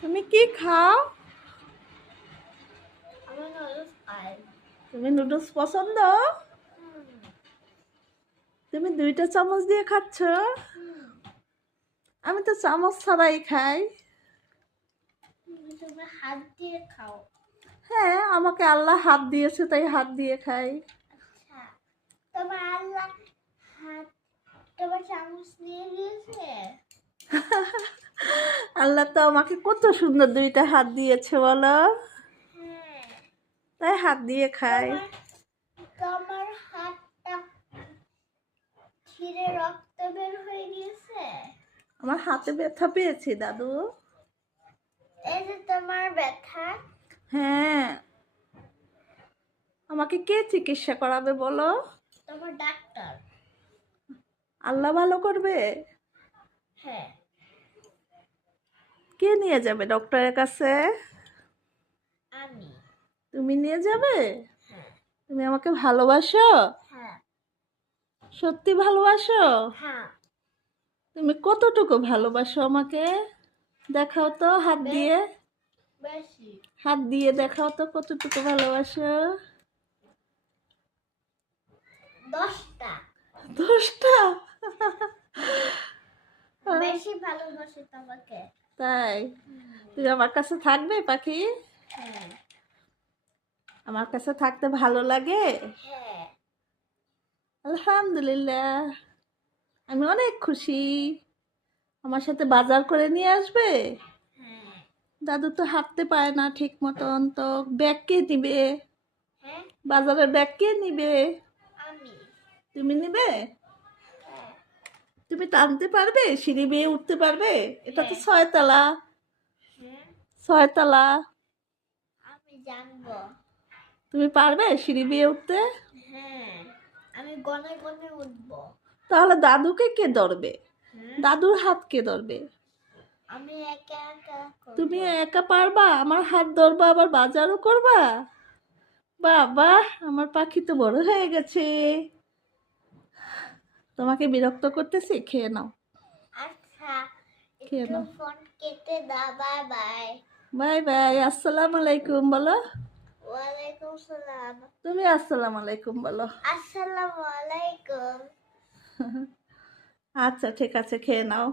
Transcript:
তুমি কি খাও? আমি নুডলস খাই। তুমি নুডলস পছন্দ? তুমি 2টা চামচ দিয়ে খাচ্ছ? আমি তো চামচ ছাড়াই খাই। তুমি হাত দিয়ে খাও। হ্যাঁ, আমাকে আল্লাহ হাত দিয়েছে তাই হাত দিয়ে খাই। আচ্ছা, তোমার আল্লাহ হাত তোমার চামচ নিয়ে দিয়েছে? আল্লাহ তো আমাকে কত সুন্দর 2টা হাত দিয়েছে বলো, হ্যাঁ। তাই হাত দিয়ে খাই। তোমার তোমার হাতটা ছিঁড়ে রক্ত বের হয়ে গিয়েছে? আমার হাতে ব্যথা পেয়েছি দাদু। এই যে তোমার ব্যথা। হ্যাঁ, আমাকে কে চিকিৎসা করাবে বলো? তোমার ডাক্তার। আল্লাহ ভালো করবে? হ্যাঁ। কে নিয়ে যাবে ডক্টরের কাছে? আমি। তুমি নিয়ে যাবে? হ্যাঁ। তুমি আমাকে ভালোবাসো? হ্যাঁ। সত্যি ভালোবাসো? হ্যাঁ। তুমি কতটুকু ভালোবাসো আমাকে? দেখাও তো হাত দিয়ে। বেশি। হাত দিয়ে দেখাও তো কতটুকু ভালোবাসো। 10টা। 10টা? বেশি ভালোবাসি তোমাকে। তাই? তুমি আমার কাছে থাকবে পাখি? হ্যাঁ। আমার কাছে থাকতে ভালো লাগে? হ্যাঁ। আলহামদুলিল্লাহ, আমি অনেক খুশি। আমার সাথে বাজার করে নিয়ে আসবে? হ্যাঁ। দাদু তো হাঁটতে পারে না ঠিক মতন, তো ব্যাগ কে নিবে? হ্যাঁ। বাজারের ব্যাগ কে নিবে? আমি। তুমি নিবে? হ্যাঁ। তুমি টানতে পারবে? সিঁড়ি বেয়ে উঠতে পারবে? এটা তো হ্যাঁ। 6 তলা। হ্যাঁ। 6 তলা। আমি জানবো। তুমি পারবে সিঁড়ি বেয়ে উঠতে? হ্যাঁ। আমি গনে গনে উঠবো। তাহলে দাদুকে কে ধরবে? হ্যাঁ। দাদুর হাত কে ধরবে? আমি একা একা তুমি করবো। একা পারবা? আমার হাত ধরবা আবার বাজারও করবা? বাবা, আমার পাখি তো বড় হয়ে গেছে। তোমাকে বিরক্ত করতেছি, খেয়ে নাও। আচ্ছা, খেয়ে একটু নাও। ফোন কেটে দাও। Bye bye. বাই বাই, আসসালামু আলাইকুম বলো। ওয়ালাইকুম সালাম। তুমি আসসালামু আলাইকুম বলো। আসসালামু আলাইকুম। আচ্ছা ঠিক আছে, খেয়ে নাও।